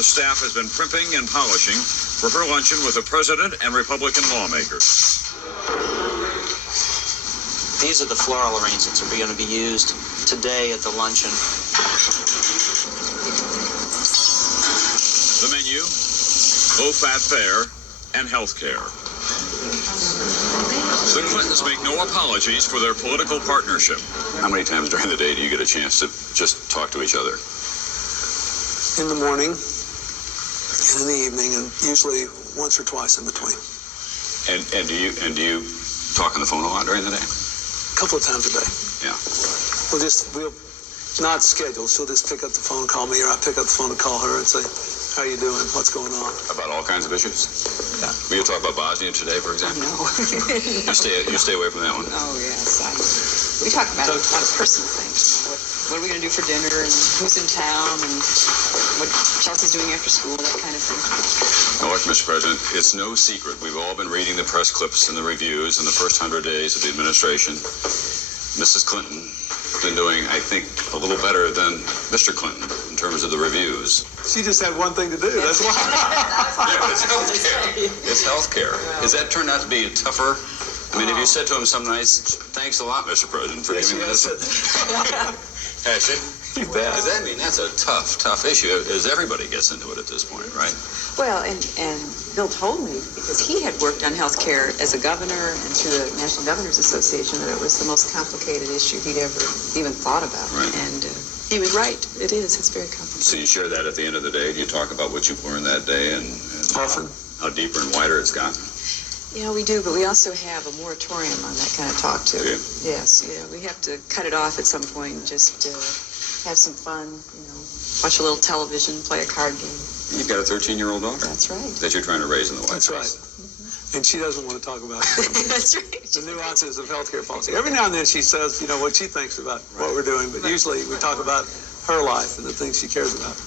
the staff has been primping and polishing for her luncheon with the president and Republican lawmakers. These are the floral arrangements that are going to be used today at the luncheon. The menu, low-fat fare, and health care. The Clintons make no apologies for their political partnership. How many times during the day do you get a chance to just talk to each other? In the morning, and in the evening, and usually once or twice in between. And do you talk on the phone a lot during the day? A couple of times a day. Yeah. We'll not schedule. She'll just pick up the phone, call me, or I pick up the phone and call her and say, "How you doing? What's going on?" About all kinds of issues? Yeah. Will you talk about Bosnia today, for example? No. You stay away from that one. Oh, yes. We talk about a lot of personal things. What are we going to do for dinner, and who's in town, and what Chelsea's doing after school, that kind of thing. Well, look, Mr. President, it's no secret. We've all been reading the press clips and the reviews in the first 100 days of the administration. Mrs. Clinton has been doing, I think, a little better than Mr. Clinton in terms of the reviews. She just had one thing to do. That's why. Yeah, it's health care. It's health care. Has that turned out to be tougher? I mean, have you said to him some nice, "Thanks a lot, Mr. President, for giving me this"? Has she? You bet. Does that mean that's a tough issue as everybody gets into it at this point, right? Well, and Bill told me, because he had worked on health care as a governor and through the National Governors Association, that it was the most complicated issue he'd ever even thought about. Right. And he was right. It is. It's very complicated. So you share that at the end of the day? Do you talk about what you've learned that day and Often. how deeper and wider it's gotten? Yeah, we do, but we also have a moratorium on that kind of talk, too. Do you? Yes, yeah. We have to cut it off at some point and just have some fun, watch a little television, play a card game. You've got a 13-year-old daughter. That's right. That you're trying to raise in the White That's House. right. And she doesn't want to talk about That's right. the nuances of healthcare policy. Every now and then she says, what she thinks about what we're doing, but usually we talk about her life and the things she cares about.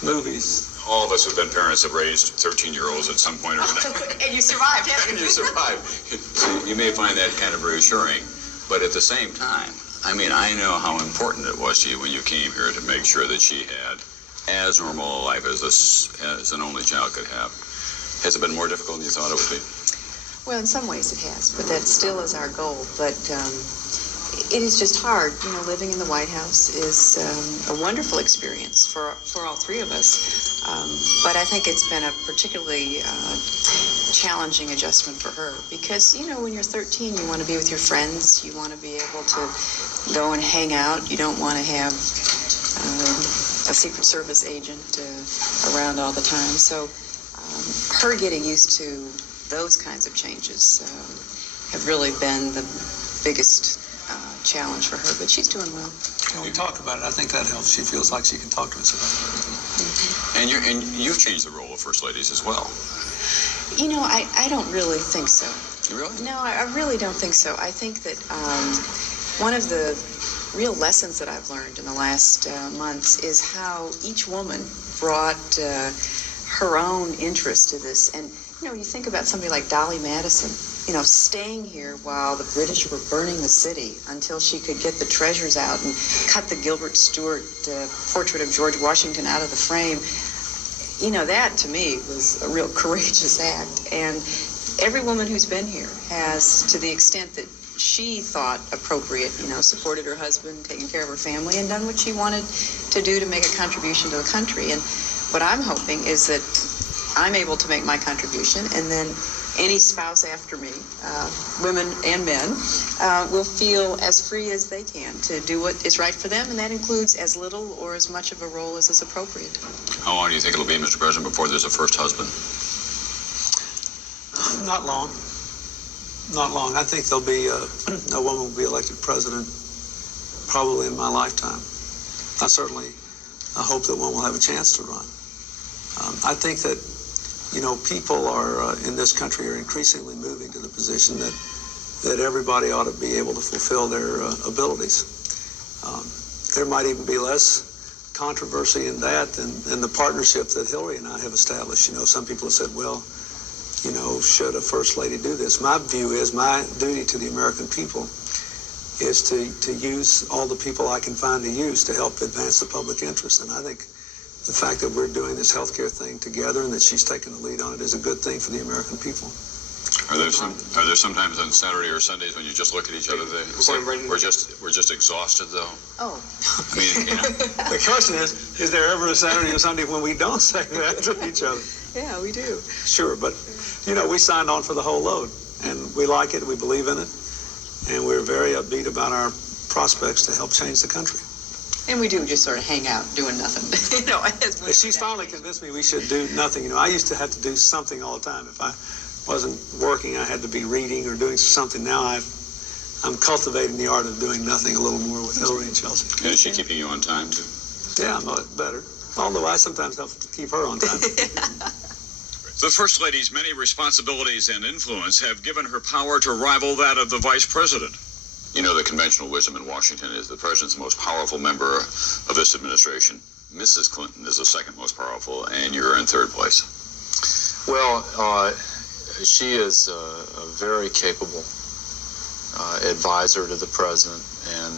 Movies. All of us who've been parents have raised 13-year-olds at some point or another. And you survived, haven't You survived. So you may find that kind of reassuring, but at the same time, I mean, I know how important it was to you when you came here to make sure that she had as normal a life as an only child could have. Has it been more difficult than you thought it would be? Well, in some ways it has, but that still is our goal. But it is just hard. Living in the White House is a wonderful experience for all three of us. But I think it's been a particularly challenging adjustment for her because, when you're 13, you want to be with your friends. You want to be able to go and hang out. You don't want to have a Secret Service agent around all the time. So her getting used to those kinds of changes have really been the biggest challenge for her, but she's doing well. And we talk about it. I think that helps. She feels like she can talk to us about it. And you've changed the role of First Ladies as well. I don't really think so. Really? No, I really don't think so. I think that one of the real lessons that I've learned in the last months is how each woman brought her own interest to this. And, you think about somebody like Dolly Madison, staying here while the British were burning the city until she could get the treasures out and cut the Gilbert Stuart portrait of George Washington out of the frame. That to me was a real courageous act. And every woman who's been here has, to the extent that she thought appropriate, supported her husband, taken care of her family, and done what she wanted to do to make a contribution to the country. And what I'm hoping is that I'm able to make my contribution, and then any spouse after me, women and men, will feel as free as they can to do what is right for them, and that includes as little or as much of a role as is appropriate. How long do you think it'll be, Mr. President, before there's a first husband? Not long. Not long. I think there'll be a woman will be elected president probably in my lifetime. I hope that one will have a chance to run. I think that, people are in this country are increasingly moving to the position that everybody ought to be able to fulfill their abilities. There might even be less controversy in that than the partnership that Hillary and I have established. Some people have said, well, should a first lady do this? My view is my duty to the American people is to use all the people I can find to use to help advance the public interest. And I think the fact that we're doing this healthcare thing together and that she's taking the lead on it is a good thing for the American people. Are there sometimes on Saturday or Sundays when you just look at each other and say, we're just exhausted though? Oh, I mean, you know, The question is there ever a Saturday or Sunday when we don't say that to each other? yeah, we do. Sure, but, we signed on for the whole load, and we like it, we believe in it, and we're very upbeat about our prospects to help change the country. And we do just sort of hang out doing nothing. She's finally convinced me we should do nothing. I used to have to do something all the time. If I wasn't working, I had to be reading or doing something. Now I'm cultivating the art of doing nothing a little more with Hillary and Chelsea. and is she keeping you on time too? Yeah, I'm better. Although I sometimes have to keep her on time. The First Lady's many responsibilities and influence have given her power to rival that of the Vice President. You know, the conventional wisdom in Washington is the president's the most powerful member of this administration. Mrs. Clinton is the second most powerful, and you're in third place. Well, she is a very capable advisor to the president, and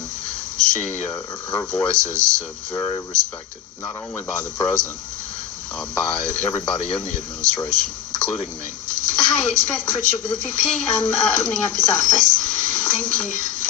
her voice is very respected, not only by the president, by everybody in the administration, including me. Hi, it's Beth Pritchard with the VP. I'm opening up his office. Thank you.